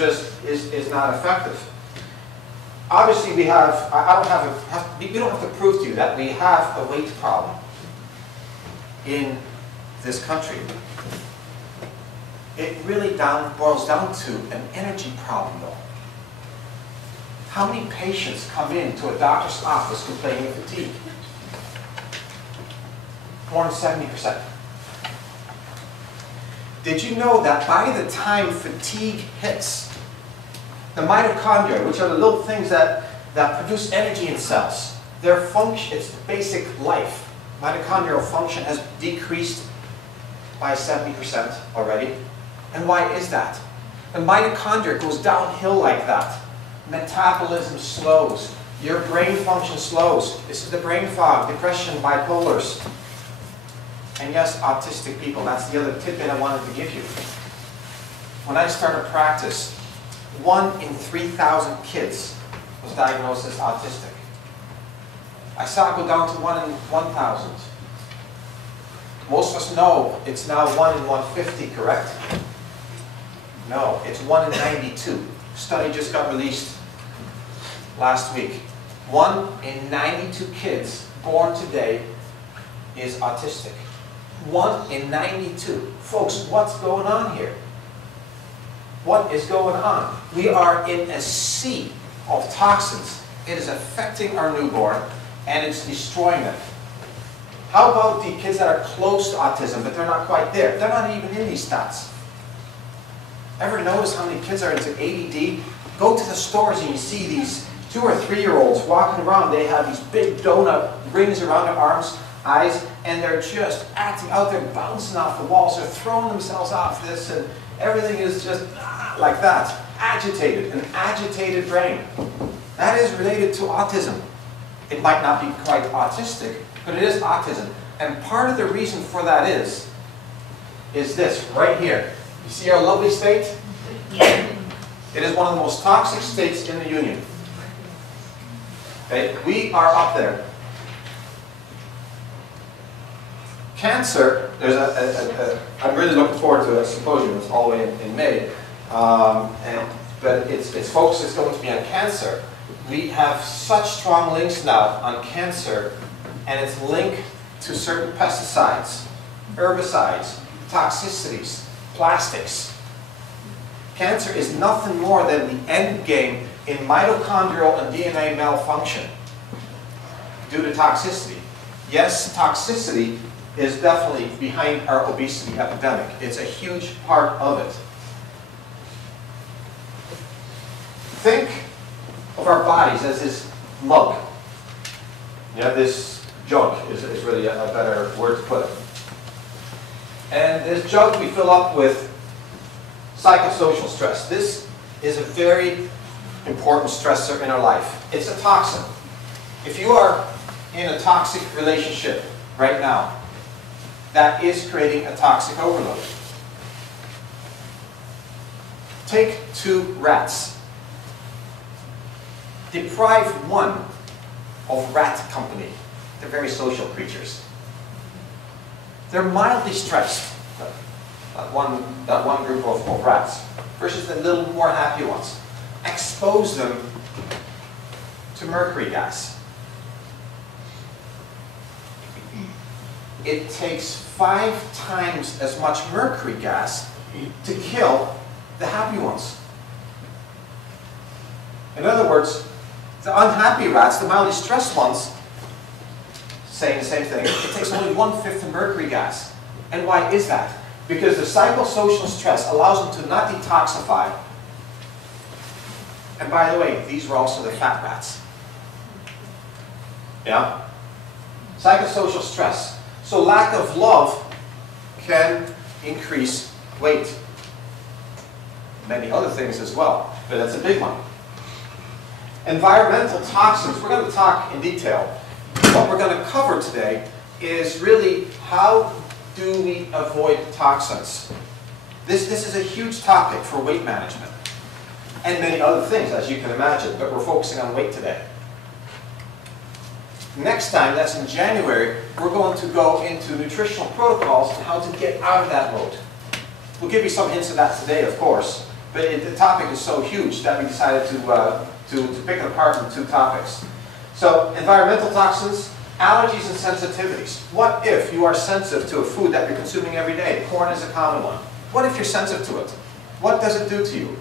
just is not effective. Obviously, we have, we don't have to prove to you that we have a weight problem in this country. It really boils down to an energy problem, though. How many patients come into a doctor's office complaining of fatigue? More than 70%. Did you know that by the time fatigue hits, the mitochondria, which are the little things that produce energy in cells, their function, its basic life, mitochondrial function has decreased by 70% already. And why is that? The mitochondria goes downhill like that. Metabolism slows. Your brain function slows. This is the brain fog, depression, bipolars. And yes, autistic people. That's the other tidbit I wanted to give you. When I started practice, 1 in 3,000 kids was diagnosed as autistic. I saw it go down to 1 in 1,000. Most of us know it's now 1 in 150, correct? No, it's 1 in 92. Study just got released last week. 1 in 92 kids born today is autistic. 1 in 92. Folks, what's going on here? What is going on? We are in a sea of toxins. It is affecting our newborn and it's destroying them. How about the kids that are close to autism but they're not quite there? They're not even in these stats. Ever notice how many kids are into ADD? Go to the stores and you see these 2 or 3-year-olds walking around. They have these big donut rings around their arms, eyes, and they're just acting out there, bouncing off the walls. They're throwing themselves off this, and everything is just like that. Agitated, an agitated brain. That is related to autism. It might not be quite autistic, but it is autism. And part of the reason for that is this, right here. You see our lovely state? Yeah. It is one of the most toxic states in the Union. Okay? We are up there. Cancer, there's I'm really looking forward to a symposium. It's all the way in May. But its focus is going to be on cancer. We have such strong links now on cancer and its link to certain pesticides, herbicides, toxicities, plastics. Cancer is nothing more than the end game in mitochondrial and DNA malfunction due to toxicity. Yes, toxicity is definitely behind our obesity epidemic. It's a huge part of it. Think of our bodies as this mug. Yeah, this jug is really a better word to put it. And this jug we fill up with psychosocial stress. This is a very important stressor in our life. It's a toxin. If you are in a toxic relationship right now, that is creating a toxic overload. Take 2 rats. Deprive one of rat company. They're very social creatures. They're mildly stressed, that one group of rats, versus the little more happy ones. Expose them to mercury gas. It takes 5 times as much mercury gas to kill the happy ones. In other words, the unhappy rats, the mildly stressed ones, saying the same thing. It takes only 1/5 of mercury gas. And why is that? Because the psychosocial stress allows them to not detoxify. And by the way, these were also the fat rats. Yeah? Psychosocial stress. So lack of love can increase weight. Many other things as well, but that's a big one. Environmental toxins, we're going to talk in detail. What we're going to cover today is really how do we avoid toxins. This is a huge topic for weight management and many other things, as you can imagine, but we're focusing on weight today. Next time, that's in January, we're going to go into nutritional protocols and how to get out of that mode. We'll give you some hints of that today, of course, But the topic is so huge that we decided to pick it apart into two topics. So, environmental toxins, allergies and sensitivities. What if you are sensitive to a food that you're consuming every day? Corn is a common one. What if you're sensitive to it? What does it do to you?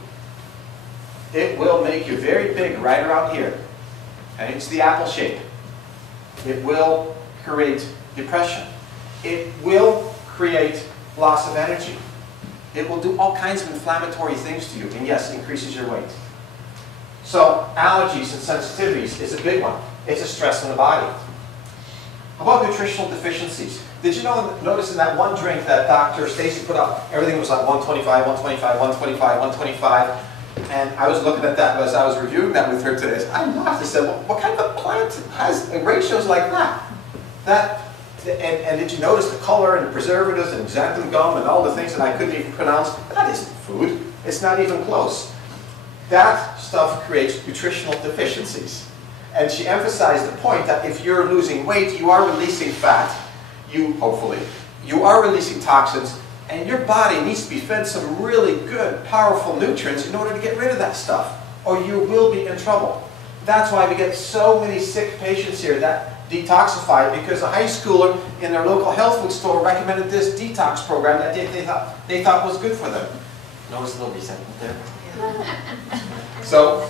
It will make you very big right around here. Okay? It's the apple shape. It will create depression. It will create loss of energy. It will do all kinds of inflammatory things to you, and yes, it increases your weight. So allergies and sensitivities is a big one. It's a stress on the body. How about nutritional deficiencies? Did you notice in that one drink that Dr. Stacey put up, everything was like 125, 125, 125, 125. And I was looking at that as I was reviewing that with her today. I laughed and said, well, what kind of a plant has ratios like that? And did you notice the color and the preservatives and xanthan gum and all the things that I couldn't even pronounce? That isn't food. It's not even close. That stuff creates nutritional deficiencies. And she emphasized the point that if you're losing weight, you are releasing fat, hopefully, you are releasing toxins, and your body needs to be fed some really good, powerful nutrients in order to get rid of that stuff, or you will be in trouble. That's why we get so many sick patients here that detoxify, because a high schooler in their local health food store recommended this detox program that they thought was good for them. Notice a little resentment there? So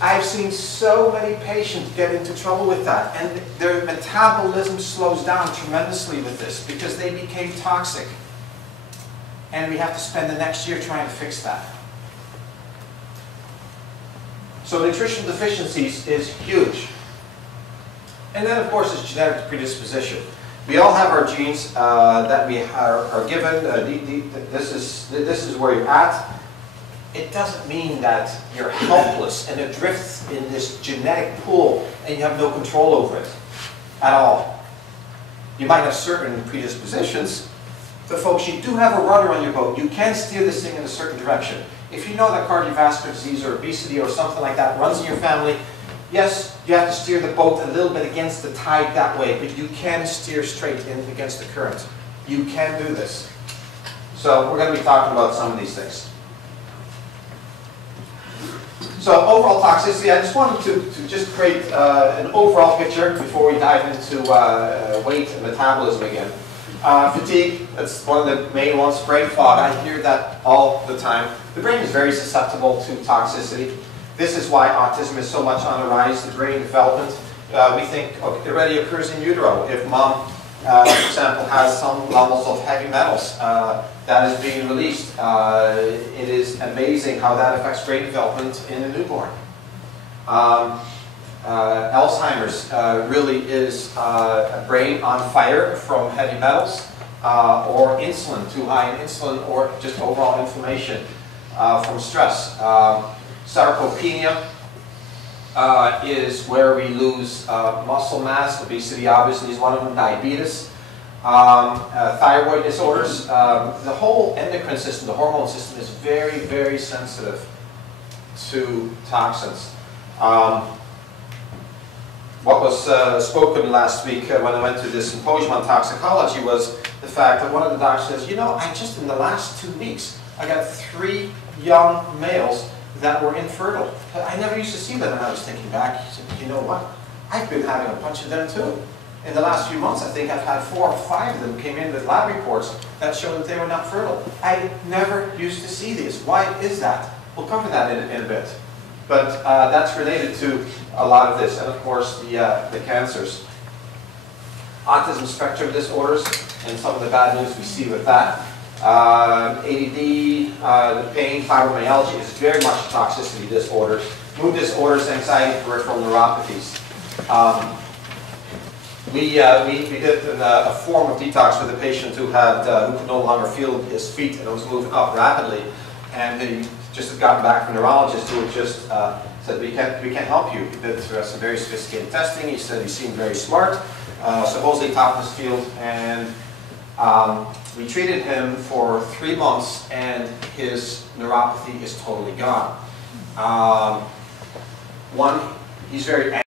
I've seen so many patients get into trouble with that, and their metabolism slows down tremendously with this because they became toxic. And we have to spend the next year trying to fix that. So nutritional deficiencies is huge. And then of course is genetic predisposition. We all have our genes that we are given. This is where you're at. It doesn't mean that you're helpless and adrift in this genetic pool and you have no control over it at all. You might have certain predispositions, but folks, you do have a rudder on your boat. You can steer this thing in a certain direction. If you know that cardiovascular disease or obesity or something like that runs in your family, yes, you have to steer the boat a little bit against the tide that way, but you can steer straight in against the current. You can do this. So we're going to be talking about some of these things. So overall toxicity, I just wanted to just create an overall picture before we dive into weight and metabolism again. Fatigue, that's one of the main ones. Brain fog, I hear that all the time. The brain is very susceptible to toxicity. This is why autism is so much on the rise, the brain development. We think it already occurs in utero. If mom, for example, has some levels of heavy metals that is being released, it is amazing how that affects brain development in a newborn. Alzheimer's really is a brain on fire from heavy metals, or insulin, too high in insulin, or just overall inflammation from stress. Sarcopenia is where we lose muscle mass. Obesity obviously is one of them. Diabetes, thyroid disorders. The whole endocrine system, the hormone system, is very, very sensitive to toxins. What was spoken last week when I went to this symposium on toxicology was the fact that one of the doctors says, you know, I just in the last 2 weeks, I got 3 young males that were infertile. I never used to see them, and I was thinking back, he said, you know what, I've been having a bunch of them too. In the last few months, I think I've had 4 or 5 of them came in with lab reports that showed that they were not fertile. I never used to see these. Why is that? We'll cover that in a bit. But that's related to a lot of this, and of course the cancers. Autism spectrum disorders, and some of the bad news we see with that. ADD, the pain, fibromyalgia is very much toxicity disorders. Mood disorders, anxiety, peripheral neuropathies. We did a form of detox with a patient who could no longer feel his feet and was moving up rapidly, and he just had gotten back from a neurologist who had just said, we can't help you. He did some very sophisticated testing. He said he seemed very smart, supposedly top of his field, and we treated him for 3 months, and his neuropathy is totally gone. He's very